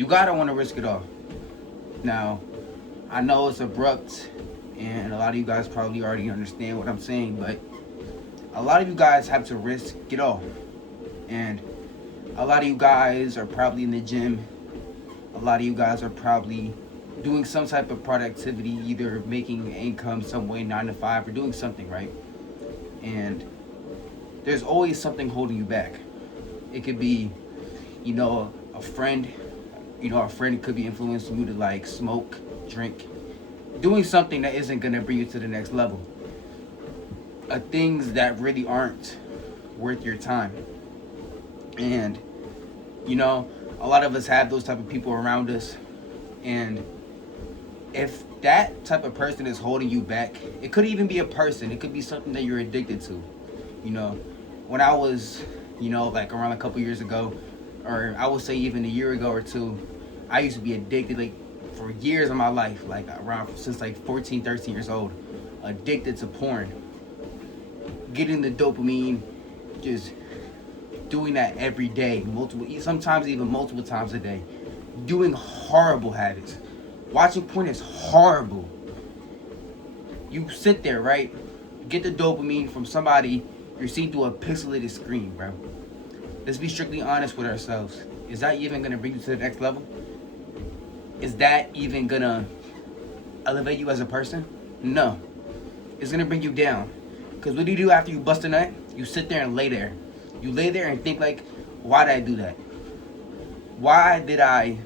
you gotta want to risk it all. Now, I know it's abrupt, and a lot of you guys probably already understand what I'm saying, but a lot of you guys have to risk it all. And a lot of you guys are probably in the gym. A lot of you guys are probably doing some type of productivity, either making income some way, 9 to 5, or doing something, right? And there's always something holding you back. It could be, a friend. A friend could be influencing you to like smoke, drink, doing something that isn't gonna bring you to the next level. Things that really aren't worth your time. And a lot of us have those type of people around us, and if that type of person is holding you back, it could even be a person, it could be something that you're addicted to. When I was like around a couple years ago, or I would say even a year ago or two, I used to be addicted like for years of my life, like around since like 14, 13 years old, addicted to porn, getting the dopamine, just doing that every day, sometimes even multiple times a day, doing horrible habits. Watching porn is horrible. You sit there, right? Get the dopamine from somebody you're seeing through a pixelated screen, bro. Let's be strictly honest with ourselves. Is that even gonna bring you to the next level? Is that even gonna elevate you as a person? No. It's gonna bring you down. Because what do you do after you bust a nut? You sit there and lay there. You lay there and think like, why did I do that? Why did I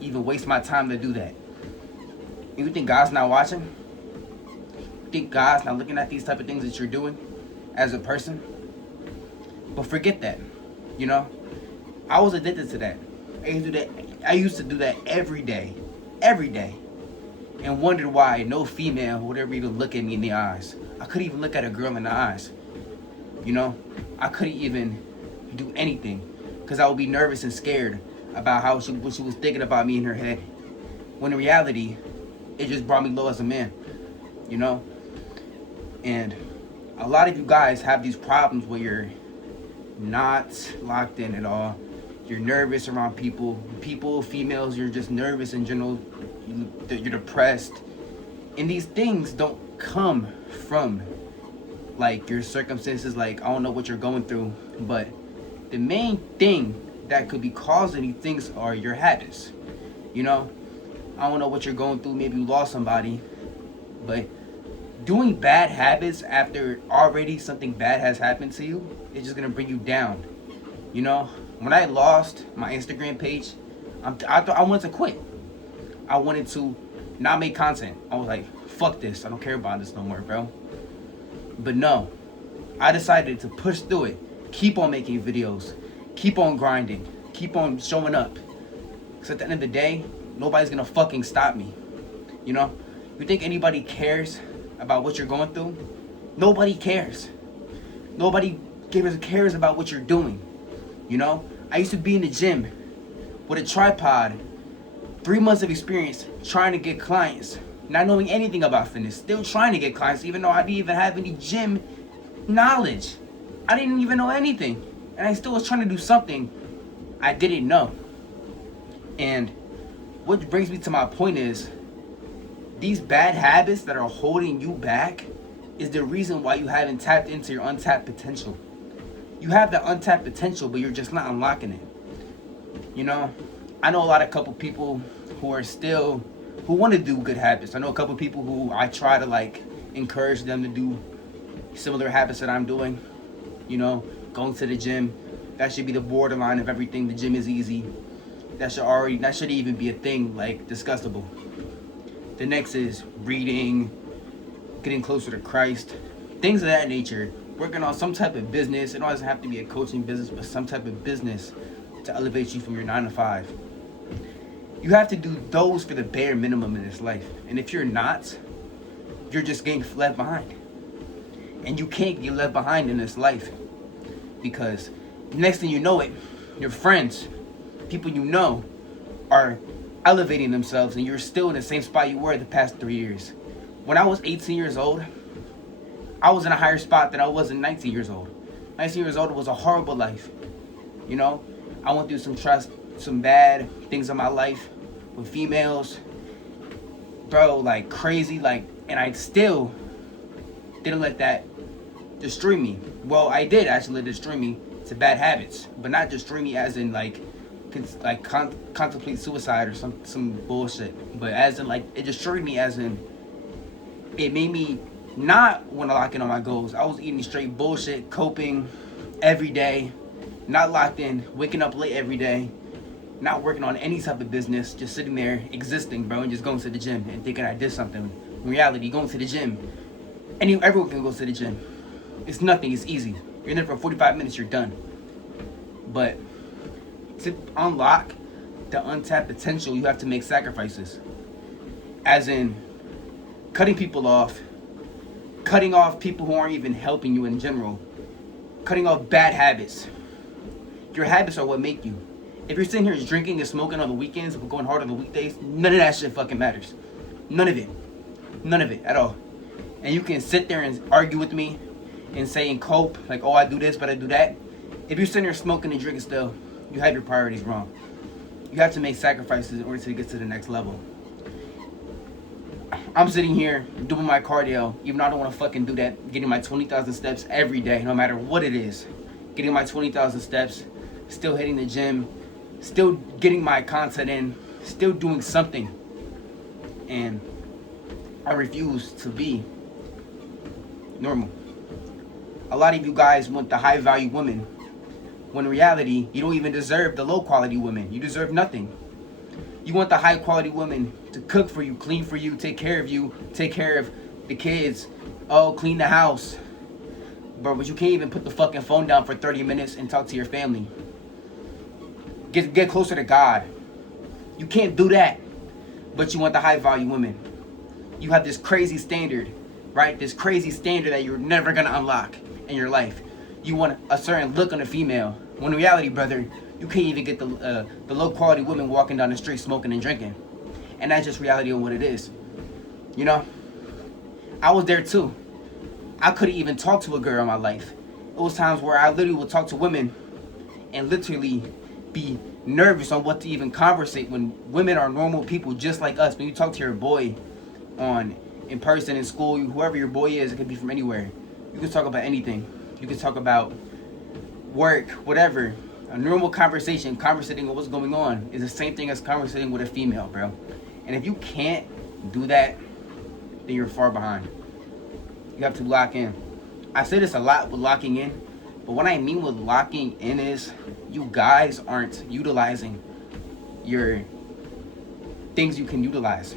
even waste my time to do that? You think God's not watching? You think God's not looking at these type of things that you're doing as a person? But forget that. I was addicted to that. I used to do that every day, and wondered why no female would ever even look at me in the eyes. I couldn't even look at a girl in the eyes. I couldn't even do anything because I would be nervous and scared about what she was thinking about me in her head. When in reality, it just brought me low as a man, And a lot of you guys have these problems where you're not locked in at all. You're nervous around people, females, you're just nervous in general. You're depressed. And these things don't come from like your circumstances, like I don't know what you're going through, but the main thing that could be causing these things are your habits. I don't know what you're going through, maybe you lost somebody, but doing bad habits after already something bad has happened to you is just gonna bring you down. When I lost my Instagram page, I thought I wanted to quit. I wanted to not make content. I was like, fuck this, I don't care about this no more, bro. But no, I decided to push through it, keep on making videos, keep on grinding, keep on showing up. Because at the end of the day, nobody's gonna fucking stop me. You think anybody cares about what you're going through? Nobody cares. Nobody cares about what you're doing. I used to be in the gym with a tripod, 3 months of experience trying to get clients, not knowing anything about fitness, still trying to get clients even though I didn't even have any gym knowledge. I didn't even know anything, and I still was trying to do something I didn't know. And what brings me to my point is, these bad habits that are holding you back is the reason why you haven't tapped into your untapped potential. You have the untapped potential, but you're just not unlocking it. I know a couple people who want to do good habits. I know a couple people who I try to like encourage them to do similar habits that I'm doing. Going to the gym. That should be the borderline of everything. The gym is easy. That should even be a thing, like disgustable. The next is reading, getting closer to Christ, things of that nature. Working on some type of business. It doesn't have to be a coaching business, but some type of business to elevate you from your 9 to 5. You have to do those for the bare minimum in this life. And if you're not, you're just getting left behind. And you can't get left behind in this life. Because next thing you know it, your friends, people you know, are elevating themselves and you're still in the same spot you were the past 3 years. When I was 18 years old, I was in a higher spot than I was in 19 years old. 19 years old was a horrible life. I went through some some bad things in my life with females, bro, like crazy, like, and I still didn't let that destroy me. Well, I did actually let it destroy me to bad habits, but not destroy me as in like contemplate suicide or some bullshit, but as in like it destroyed me as in it made me not want to lock in on my goals. I was eating straight bullshit, coping every day, not locked in, waking up late every day, not working on any type of business, just sitting there existing, bro, and just going to the gym and thinking I did something. In reality, going to the gym, everyone can go to the gym. It's nothing, it's easy. You're there for 45 minutes, you're done. But to unlock the untapped potential, you have to make sacrifices. As in cutting people off, cutting off people who aren't even helping you in general, cutting off bad habits. Your habits are what make you. If you're sitting here drinking and smoking on the weekends, but going hard on the weekdays, none of that shit fucking matters. None of it. None of it at all. And you can sit there and argue with me and say and cope, like, oh, I do this, but I do that. If you're sitting there smoking and drinking still, you have your priorities wrong. You have to make sacrifices in order to get to the next level. I'm sitting here doing my cardio, even though I don't want to fucking do that, getting my 20,000 steps every day, no matter what it is. Getting my 20,000 steps, still hitting the gym, still getting my content in, still doing something. And I refuse to be normal. A lot of you guys want the high value women, when in reality, you don't even deserve the low quality women. You deserve nothing. You want the high quality women to cook for you, clean for you, take care of you, take care of the kids, oh, clean the house. But you can't even put the fucking phone down for 30 minutes and talk to your family. Get closer to God. You can't do that. But you want the high value women. You have this crazy standard, right? This crazy standard that you're never gonna unlock in your life. You want a certain look on a female. When in reality, brother, you can't even get the low quality women walking down the street smoking and drinking. And that's just reality of what it is. You know? I was there too. I couldn't even talk to a girl in my life. It was times where I literally would talk to women and literally be nervous on what to even conversate when women are normal people just like us. When you talk to your boy in person, in school, whoever your boy is, it could be from anywhere. You can talk about anything. You can talk about work, whatever. A normal conversation, conversating with what's going on, is the same thing as conversating with a female, bro. And if you can't do that, then you're far behind. You have to lock in. I say this a lot with locking in, but what I mean with locking in is you guys aren't utilizing your things you can utilize.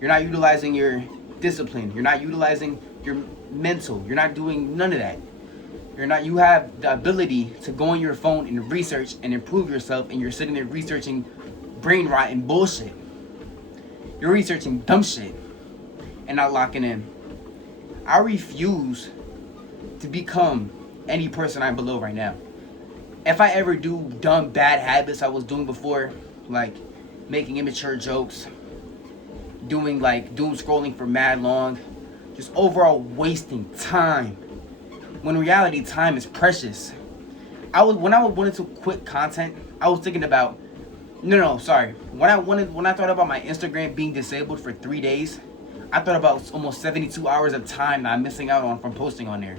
You're not utilizing your discipline. You're not utilizing your mental. You're not doing none of that. You have the ability to go on your phone and research and improve yourself, and you're sitting there researching brain rot and bullshit. You're researching dumb shit and not locking in. I refuse to become any person I'm below right now. If I ever do dumb bad habits I was doing before, like making immature jokes, doing like doom scrolling for mad long, just overall wasting time. When in reality, time is precious. When I wanted to quit content, I was thinking about when I thought about my Instagram being disabled for 3 days, I thought about almost 72 hours of time that I'm missing out on from posting on there.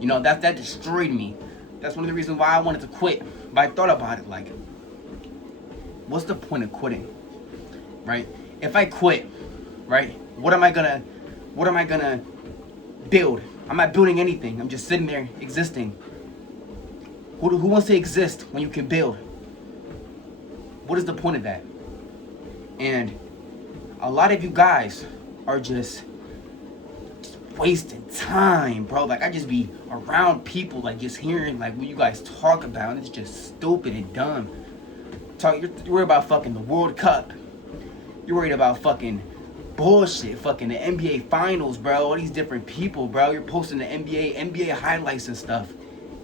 You know, that destroyed me. That's one of the reasons why I wanted to quit. But I thought about it like, what's the point of quitting? Right? If I quit, right, what am I gonna build? I'm not building anything. I'm just sitting there existing. Who wants to exist when you can build? What is the point of that? And a lot of you guys are just wasting time, bro. Like, I just be around people, like, just hearing like what you guys talk about, and it's just stupid and dumb. You're worried about fucking the World Cup. You're worried about fucking bullshit, fucking the NBA finals, bro. All these different people, bro. You're posting the NBA highlights and stuff,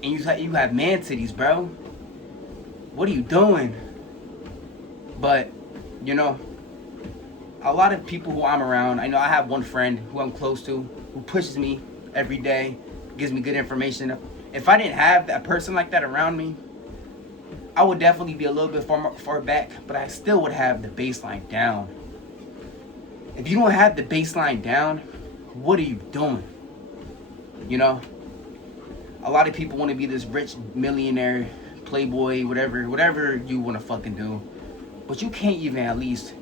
and you have man titties, bro. What are you doing? But you know, a lot of people who I'm around, I know I have one friend who I'm close to, who pushes me every day, gives me good information. If I didn't have that person like that around me, I would definitely be a little bit far back, but I still would have the baseline down. If you don't have the baseline down, what are you doing? You know, a lot of people want to be this rich millionaire, playboy, whatever you want to fucking do, but you can't even at least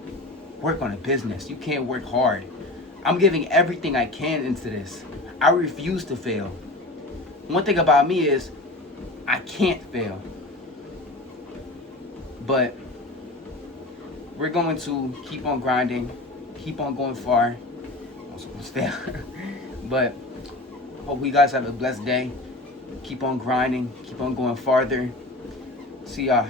work on a business. You can't work hard. I'm giving everything I can into this. I refuse to fail. One thing about me is I can't fail. But we're going to keep on grinding, keep on going far. Almost fail. But hope you guys have a blessed day. Keep on grinding, keep on going farther. See y'all.